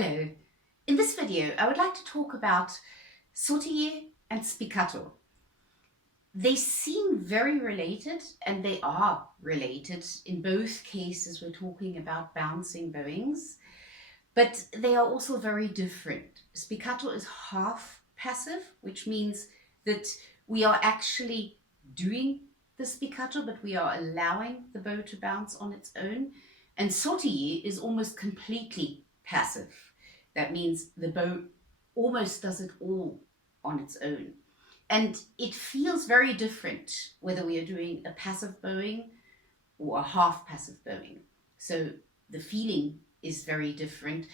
Hello. In this video, I would like to talk about Sautille and Spiccato. They seem very related, and they are related. In both cases, we're talking about bouncing bowings, but they are also very different. Spiccato is half passive, which means that we are actually doing the spiccato, but we are allowing the bow to bounce on its own. And Sautille is almost completely passive. That means the bow almost does it all on its own. And it feels very different whether we are doing a passive bowing or a half passive bowing. So the feeling is very different.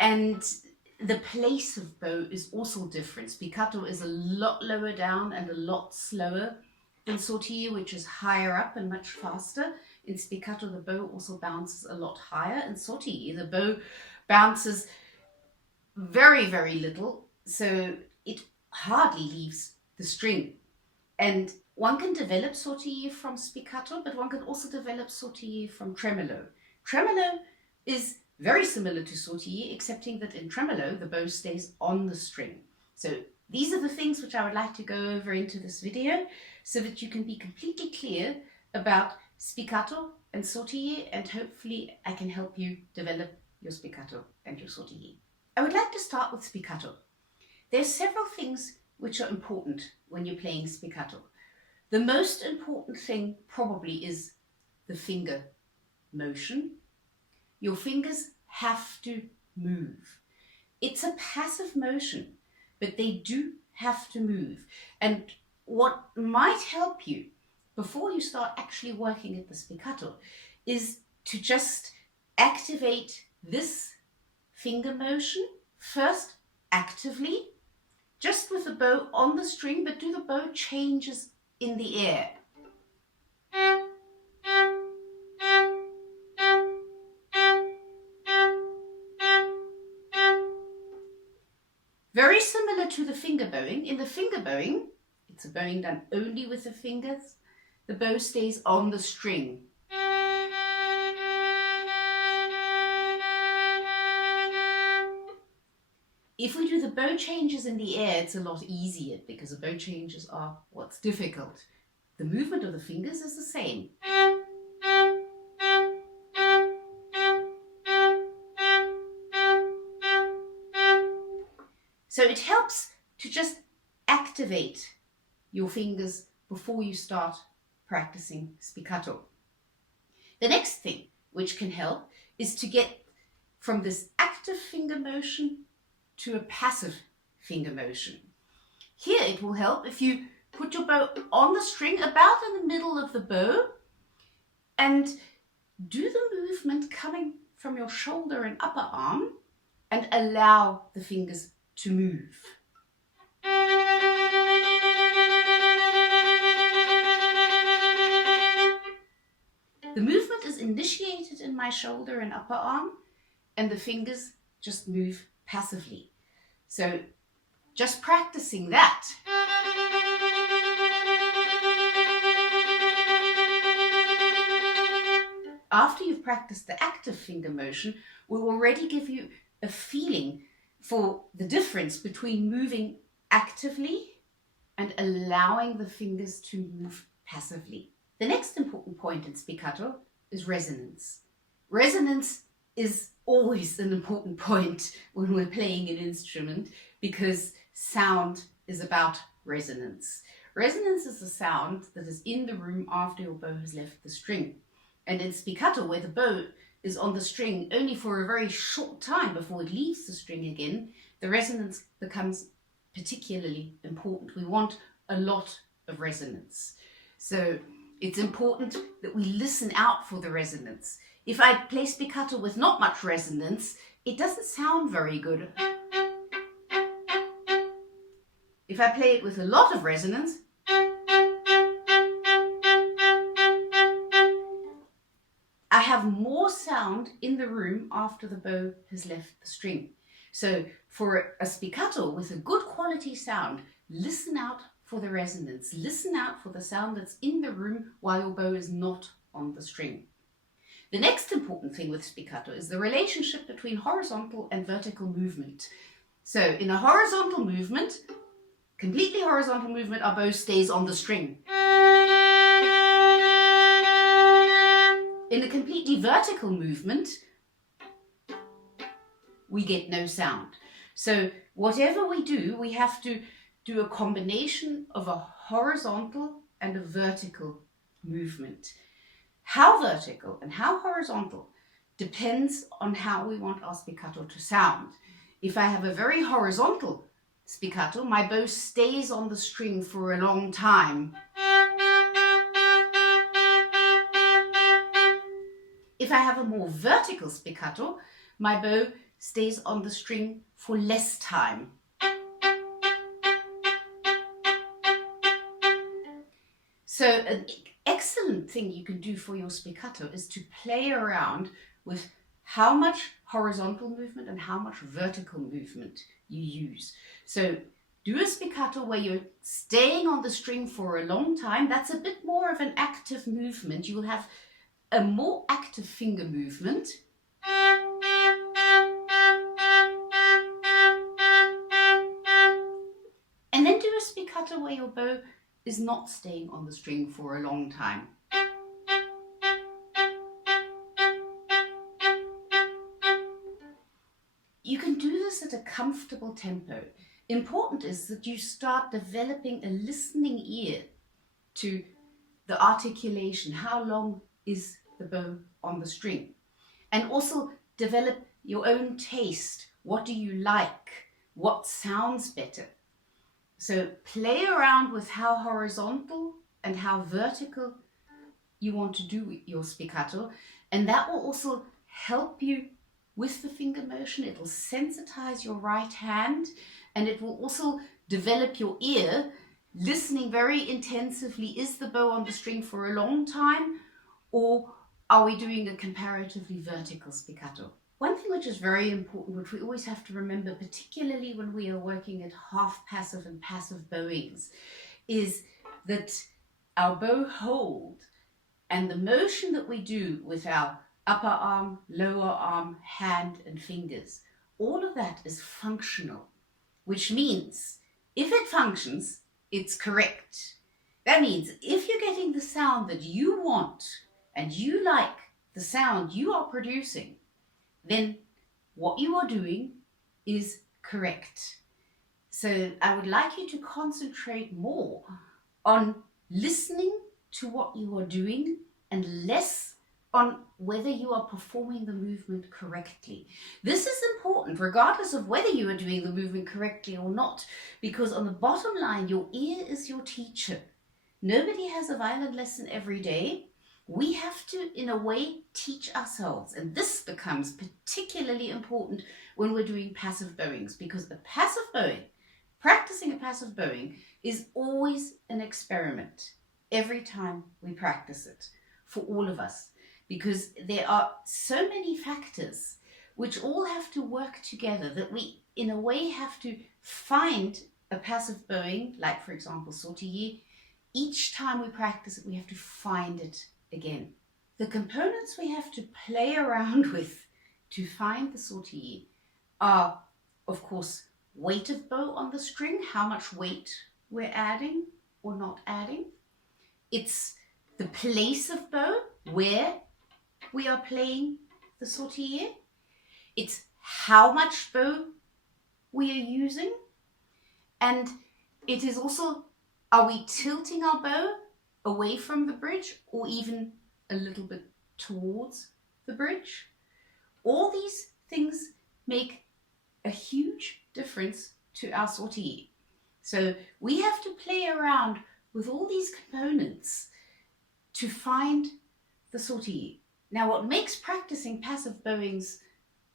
And the place of bow is also different. Spiccato is a lot lower down and a lot slower than Sautille, which is higher up and much faster. In Spiccato, the bow also bounces a lot higher. In Sautille, the bow bounces very, very little, so it hardly leaves the string. And one can develop Sautille from spiccato, but one can also develop Sautille from tremolo. Tremolo is very similar to Sautille, excepting that in tremolo, the bow stays on the string. So these are the things which I would like to go over into this video so that you can be completely clear about spiccato and Sautille, and hopefully I can help you develop your spiccato and your Sautille. I would like to start with spiccato. There's several things which are important when you're playing spiccato. The most important thing probably is the finger motion. Your fingers have to move. It's a passive motion, but they do have to move. And what might help you before you start actually working at the spiccato is to just activate this finger motion first actively, just with the bow on the string, but do the bow changes in the air. Very similar to the finger bowing. In the finger bowing, it's a bowing done only with the fingers. The bow stays on the string. If we do the bow changes in the air, it's a lot easier because the bow changes are what's difficult. The movement of the fingers is the same. So it helps to just activate your fingers before you start practicing spiccato. The next thing which can help is to get from this active finger motion to a passive finger motion. Here it will help if you put your bow on the string about in the middle of the bow and do the movement coming from your shoulder and upper arm and allow the fingers to move. The movement is initiated in my shoulder and upper arm, and the fingers just move passively. So just practicing that. After you've practiced the active finger motion, will already give you a feeling for the difference between moving actively and allowing the fingers to move passively. The next important point in spiccato is resonance. Resonance is always an important point when we're playing an instrument because sound is about resonance. Resonance is the sound that is in the room after your bow has left the string. And in spiccato, where the bow is on the string only for a very short time before it leaves the string again, the resonance becomes particularly important. We want a lot of resonance. So it's important that we listen out for the resonance. If I play spiccato with not much resonance, it doesn't sound very good. If I play it with a lot of resonance, I have more sound in the room after the bow has left the string. So for a spiccato with a good quality sound, listen out for the resonance. Listen out for the sound that's in the room while your bow is not on the string. The next important thing with spiccato is the relationship between horizontal and vertical movement. So in a horizontal movement, completely horizontal movement, our bow stays on the string. In a completely vertical movement, we get no sound. So whatever we do, we have to do a combination of a horizontal and a vertical movement. How vertical and how horizontal depends on how we want our spiccato to sound. If I have a very horizontal spiccato, my bow stays on the string for a long time. If I have a more vertical spiccato, my bow stays on the string for less time. So an excellent thing you can do for your spiccato is to play around with how much horizontal movement and how much vertical movement you use. So do a spiccato where you're staying on the string for a long time. That's a bit more of an active movement. You will have a more active finger movement. And then do a spiccato where your bow is not staying on the string for a long time. You can do this at a comfortable tempo. Important is that you start developing a listening ear to the articulation. How long is the bow on the string? And also develop your own taste. What do you like? What sounds better? So play around with how horizontal and how vertical you want to do your spiccato, and that will also help you with the finger motion. It will sensitize your right hand, and it will also develop your ear, listening very intensively. Is the bow on the string for a long time, or are we doing a comparatively vertical spiccato? One thing which is very important, which we always have to remember, particularly when we are working at half passive and passive bowings, is that our bow hold and the motion that we do with our upper arm, lower arm, hand and fingers, all of that is functional, which means if it functions, it's correct. That means if you're getting the sound that you want and you like the sound you are producing, then what you are doing is correct. So I would like you to concentrate more on listening to what you are doing and less on whether you are performing the movement correctly. This is important regardless of whether you are doing the movement correctly or not, because on the bottom line, your ear is your teacher. Nobody has a violin lesson every day. We have to, in a way, teach ourselves. And this becomes particularly important when we're doing passive bowings, because a passive bowing, practicing a passive bowing, is always an experiment every time we practice it, for all of us, because there are so many factors which all have to work together that we, in a way, have to find a passive bowing, like, for example, Sautille. Each time we practice it, we have to find it again. The components we have to play around with to find the Sautille are, of course, weight of bow on the string, how much weight we're adding or not adding. It's the place of bow, where we are playing the Sautille. It's how much bow we are using. And it is also, are we tilting our bow away from the bridge or even a little bit towards the bridge? All these things make a huge difference to our Sautille. So we have to play around with all these components to find the Sautille. Now, what makes practicing passive bowings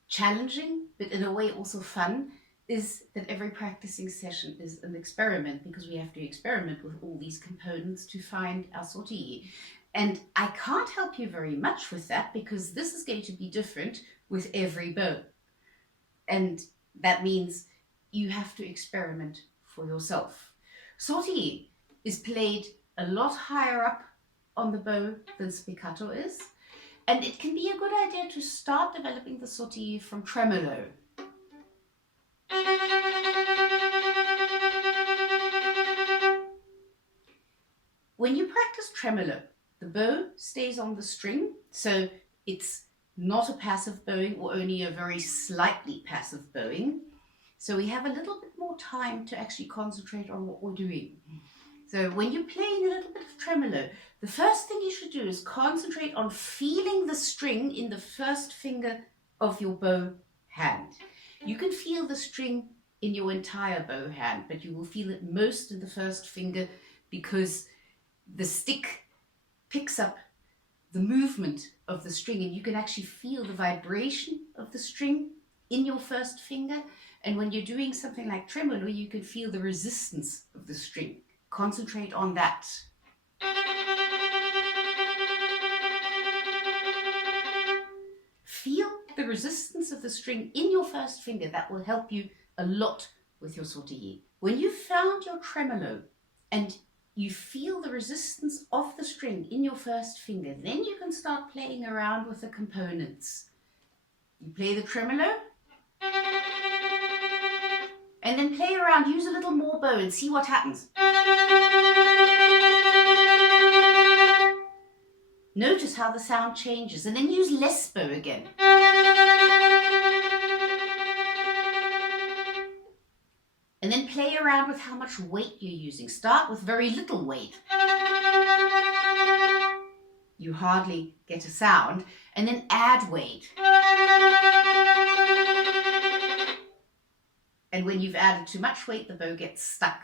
challenging, but in a way also fun, is that every practicing session is an experiment, because we have to experiment with all these components to find our Sautille. And I can't help you very much with that, because this is going to be different with every bow. And that means you have to experiment for yourself. Sautille is played a lot higher up on the bow than spiccato is. And it can be a good idea to start developing the sautille from tremolo. When you practice tremolo, the bow stays on the string, so it's not a passive bowing or only a very slightly passive bowing. So we have a little bit more time to actually concentrate on what we're doing. So when you're playing a little bit of tremolo, the first thing you should do is concentrate on feeling the string in the first finger of your bow hand. You can feel the string in your entire bow hand, but you will feel it most in the first finger because the stick picks up the movement of the string and you can actually feel the vibration of the string in your first finger. And when you're doing something like tremolo, you can feel the resistance of the string. Concentrate on that. Feel the resistance of the string in your first finger. That will help you a lot with your sautille. When you've found your tremolo and you feel the resistance of the string in your first finger, then you can start playing around with the components. You play the tremolo, and then play around, use a little more bow and see what happens. Notice how the sound changes, and then use less bow again. And then play around with how much weight you're using. Start with very little weight. You hardly get a sound, and then add weight. And when you've added too much weight, the bow gets stuck.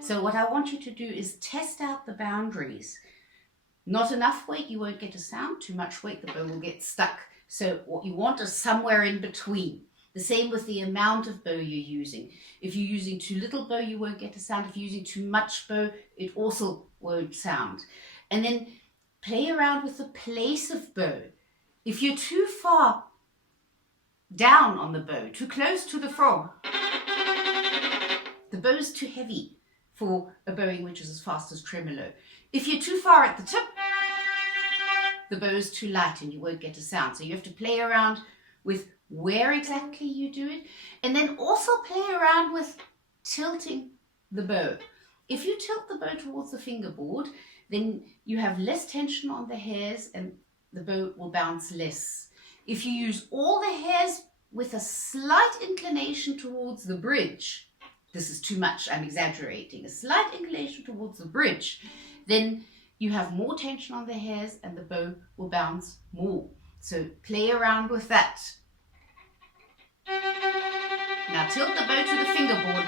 So what I want you to do is test out the boundaries. Not enough weight, you won't get a sound. Too much weight, the bow will get stuck. So what you want is somewhere in between. The same with the amount of bow you're using. If you're using too little bow, you won't get a sound. If you're using too much bow, it also won't sound. And then play around with the place of bow. If you're too far down on the bow, too close to the frog, the bow is too heavy for a bowing which is as fast as tremolo. If you're too far at the tip, the bow is too light and you won't get a sound. So you have to play around with where exactly you do it, and then also play around with tilting the bow. If you tilt the bow towards the fingerboard, then you have less tension on the hairs and the bow will bounce less. If you use all the hairs with a slight inclination towards the bridge, this is too much, I'm exaggerating, a slight inclination towards the bridge, then you have more tension on the hairs and the bow will bounce more. So play around with that. Now tilt the bow to the fingerboard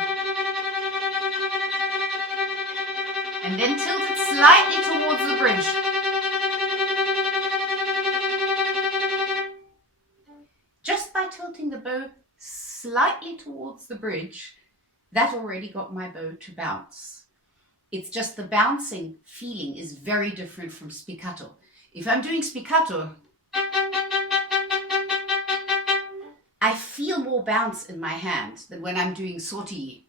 and then tilt it slightly towards the bridge. Just by tilting the bow slightly towards the bridge, that already got my bow to bounce. It's just the bouncing feeling is very different from spiccato. If I'm doing spiccato, I feel more bounce in my hand than when I'm doing sautille.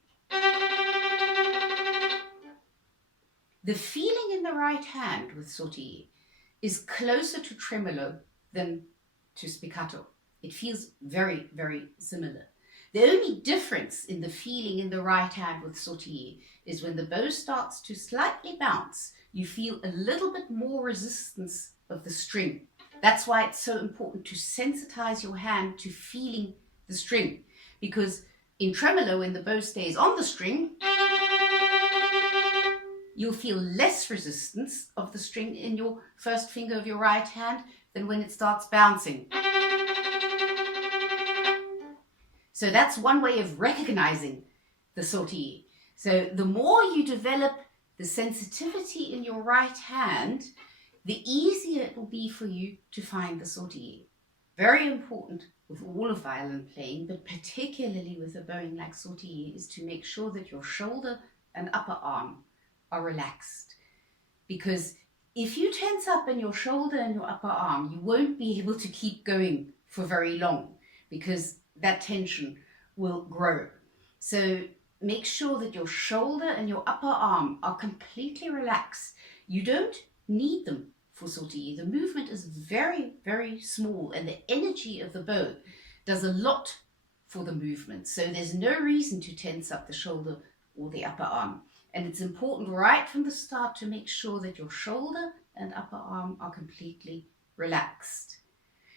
The feeling in the right hand with sautille is closer to tremolo than to spiccato. It feels very, very similar. The only difference in the feeling in the right hand with sautille is when the bow starts to slightly bounce, you feel a little bit more resistance of the string. That's why it's so important to sensitize your hand to feeling the string. Because in tremolo, when the bow stays on the string, you'll feel less resistance of the string in your first finger of your right hand than when it starts bouncing. So that's one way of recognizing the sautille. So the more you develop the sensitivity in your right hand, the easier it will be for you to find the sautille. Very important with all of violin playing, but particularly with a bowing like sautille, is to make sure that your shoulder and upper arm are relaxed. Because if you tense up in your shoulder and your upper arm, you won't be able to keep going for very long because that tension will grow. So make sure that your shoulder and your upper arm are completely relaxed. You don't need them for Sautille. The movement is very, very small, and the energy of the bow does a lot for the movement. So there's no reason to tense up the shoulder or the upper arm. And it's important right from the start to make sure that your shoulder and upper arm are completely relaxed.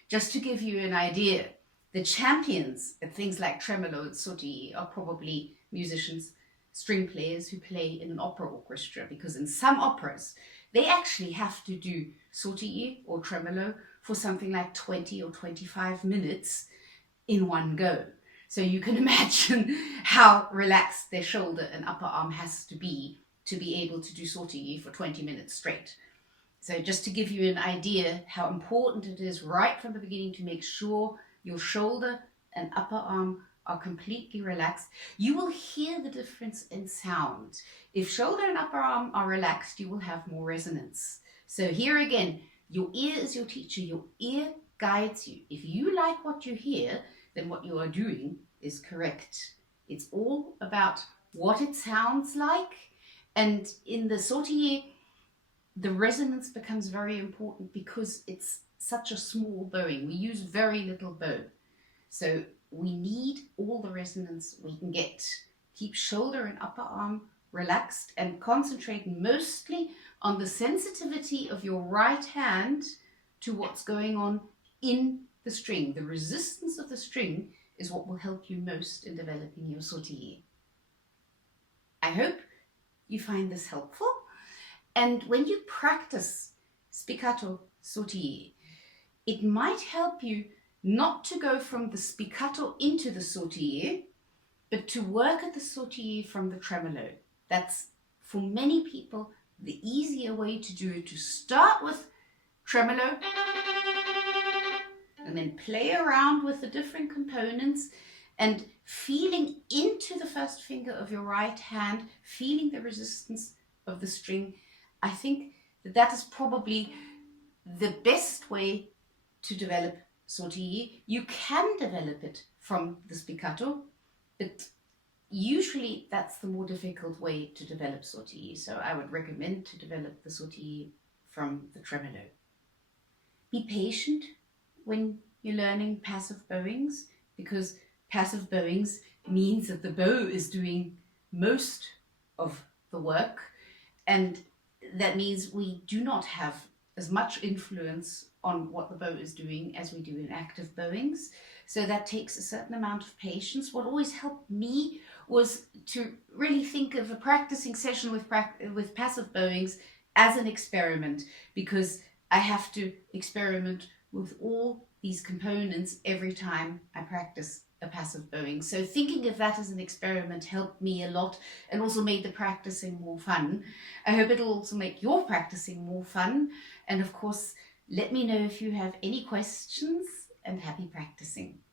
Just to give you an idea, the champions at things like tremolo and Sautille are probably musicians, string players who play in an opera orchestra, because in some operas, they actually have to do Sautille or tremolo for something like 20 or 25 minutes in one go. So you can imagine how relaxed their shoulder and upper arm has to be able to do Sautille for 20 minutes straight. So just to give you an idea how important it is right from the beginning to make sure your shoulder and upper arm are completely relaxed. You will hear the difference in sound. If shoulder and upper arm are relaxed, you will have more resonance. So here again, your ear is your teacher. Your ear guides you. If you like what you hear, then what you are doing is correct. It's all about what it sounds like. And in the Sautille, the resonance becomes very important because it's such a small bowing. We use very little bow. So we need all the resonance we can get. Keep shoulder and upper arm relaxed and concentrate mostly on the sensitivity of your right hand to what's going on in the string. The resistance of the string is what will help you most in developing your Sautille. I hope you find this helpful. And when you practice Spiccato Sautille, it might help you not to go from the spiccato into the Sautille, but to work at the Sautille from the tremolo. That's, for many people, the easier way to do it, to start with tremolo and then play around with the different components and feeling into the first finger of your right hand, feeling the resistance of the string. I think that is probably the best way to develop Sautille. You can develop it from the spiccato, but usually that's the more difficult way to develop Sautille. So I would recommend to develop the Sautille from the tremolo. Be patient when you're learning passive bowings, because passive bowings means that the bow is doing most of the work, and that means we do not have as much influence on what the bow is doing as we do in active bowings. So that takes a certain amount of patience. What always helped me was to really think of a practicing session with passive bowings as an experiment, because I have to experiment with all these components every time I practice a passive bowing. So thinking of that as an experiment helped me a lot and also made the practicing more fun. I hope it'll also make your practicing more fun. And of course, let me know if you have any questions, and happy practicing.